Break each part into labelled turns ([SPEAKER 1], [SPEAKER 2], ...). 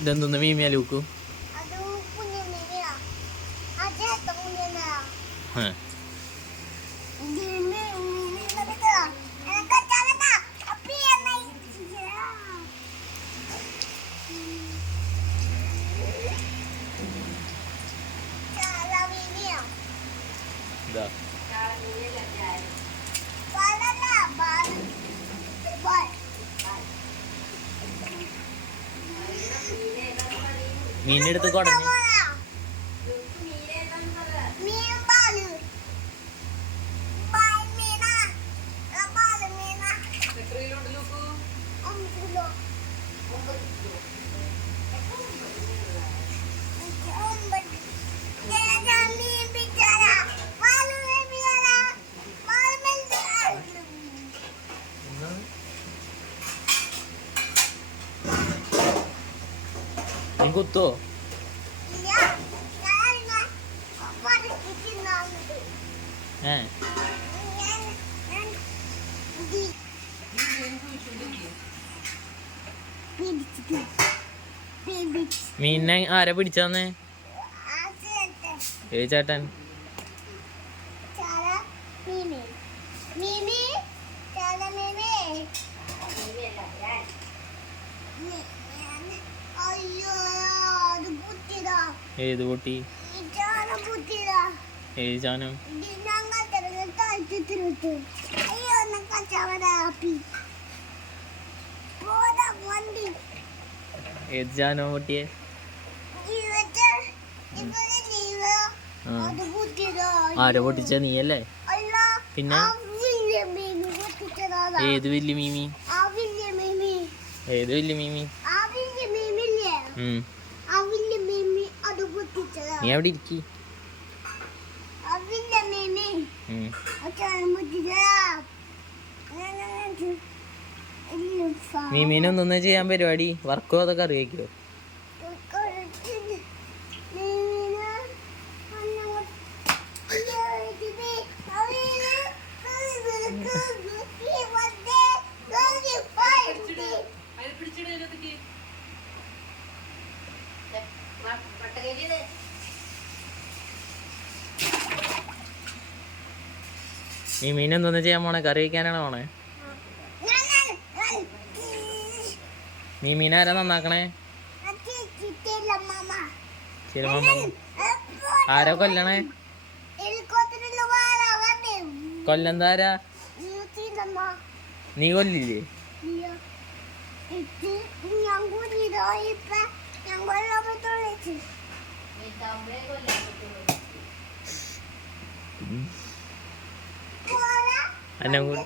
[SPEAKER 1] ഇതെന്തൊന്ന് മീമിയാ ലൂക്കു ഏ. മീനിന്റെ അടുത്ത് കുടഞ്ഞ്
[SPEAKER 2] ഒമ്പത് കിലോ ഒമ്പത് ചേട്ടാ മീൻ പിച്ചാല പാൽ മീൻ പിച്ചാല പാൽ മീൻ പിച്ചാല
[SPEAKER 1] നീ കുത്തോ
[SPEAKER 2] ഇല്ല ഞാൻ പഠിപ്പിക്കുന്നുണ്ട്
[SPEAKER 1] ഏ
[SPEAKER 2] ഞാൻ ഞാൻ ഇത് তো হ্যাঁ
[SPEAKER 1] മീനിനെ ആരാ പിടിച്ചന്നെ ഏ ചേട്ടൻ?
[SPEAKER 2] ചാല
[SPEAKER 1] ഏത് കുട്ടി? പൊട്ടിയെ
[SPEAKER 2] പുത്തിതാ
[SPEAKER 1] ആരാ പൊട്ടിച്ച നീയല്ലേ?
[SPEAKER 2] അല്ലേ
[SPEAKER 1] പിന്നെ? ഏത് വലിയ മീമി? ഏത് വലിയ മീമി? ഉം.
[SPEAKER 2] ഇല്ല, ഫാ-
[SPEAKER 1] മീമീനെ ഒന്നൊന്ന് ചെയ്യാൻ പരിപാടി? വർക്കോ അതൊക്കെ അറിയിക്കോ
[SPEAKER 2] മീമീനെ
[SPEAKER 1] ഒന്നൊന്ന് ചെയ്യാൻ പോണേ? കറി വയ്ക്കാനാണോ പോണേ? നീ മീനാരാ നന്നാക്കണേ? ആരോ കൊല്ലണേ? കൊല്ലന്താരാ? നീ കൊല്ലില്ലേ?
[SPEAKER 2] ഞാൻ
[SPEAKER 1] അന്നെ കൂടി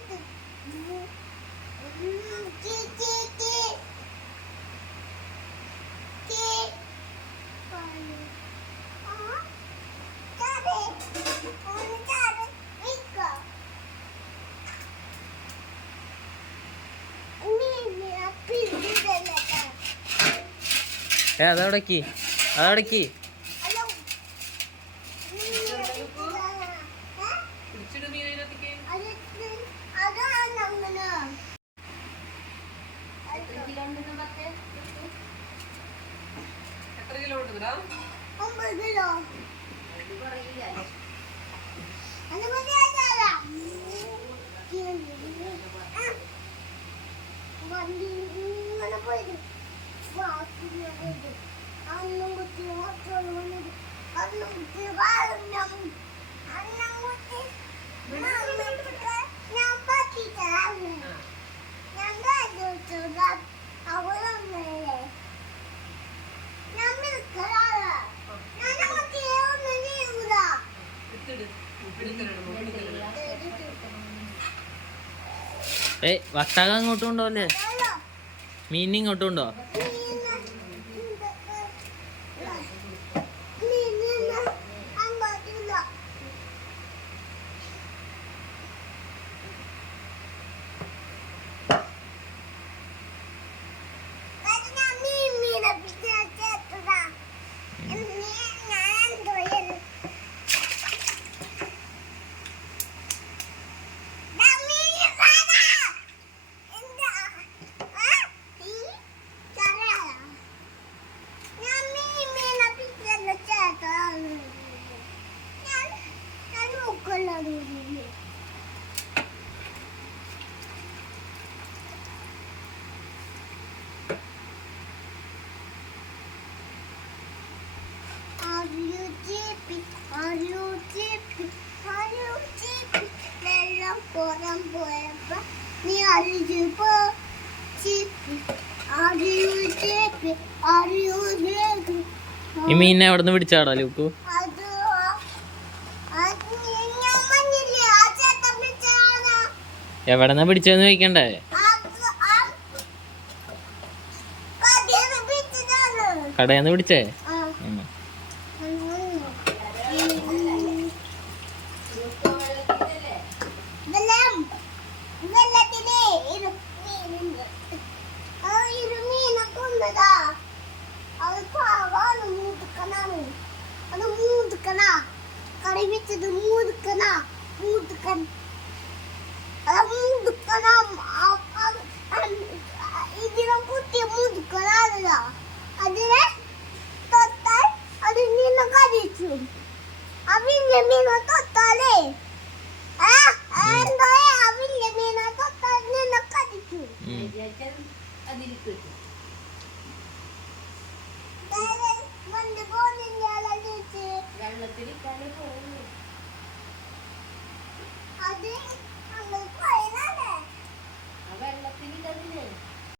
[SPEAKER 1] ഏ അതവിടേക്ക് അതവിടേക്ക്
[SPEAKER 3] പിടിച്ചിട് മീൻ അതിനകത്തേക്ക്
[SPEAKER 2] അതാണ് അങ്ങനെ
[SPEAKER 3] എത്ര കിലോ ഉണ്ട് ഇതാ
[SPEAKER 2] ഒമ്പത് കിലോ. അന്നും കുത്തി മറ്റൊന്ന് അന്നും കുത്തി വാഴും ഞാൻ അന്നം കുത്തി
[SPEAKER 3] എടുത്തിട് എടുത്തിടണം എടുത്തിടണം
[SPEAKER 1] ഏ വട്ടാക അങ്ങോട്ടും ഉണ്ടോ അല്ലേ
[SPEAKER 2] ഹലോ
[SPEAKER 1] മീൻ വെള്ളം പുറം പോയപ്പോ നീ
[SPEAKER 4] ഈ മീനിനെ എവിടെ നിന്ന് പിടിച്ചാടാ ലൂക്കു?
[SPEAKER 1] അത് അത് ഞാൻ മഞ്ഞില്ലേ? ആ దయవించదు మూడుకన మూడుకన మూడుకన ఇది కుట్టి మూడుకన అదే తొత్తాయి అది నిన్ను కదిచ్చు అవి నేను తొత్తాలే
[SPEAKER 4] అవి
[SPEAKER 1] నేను తొత్తా నిన్ను
[SPEAKER 2] కదిచ్చు అది Gracias.
[SPEAKER 1] Yeah.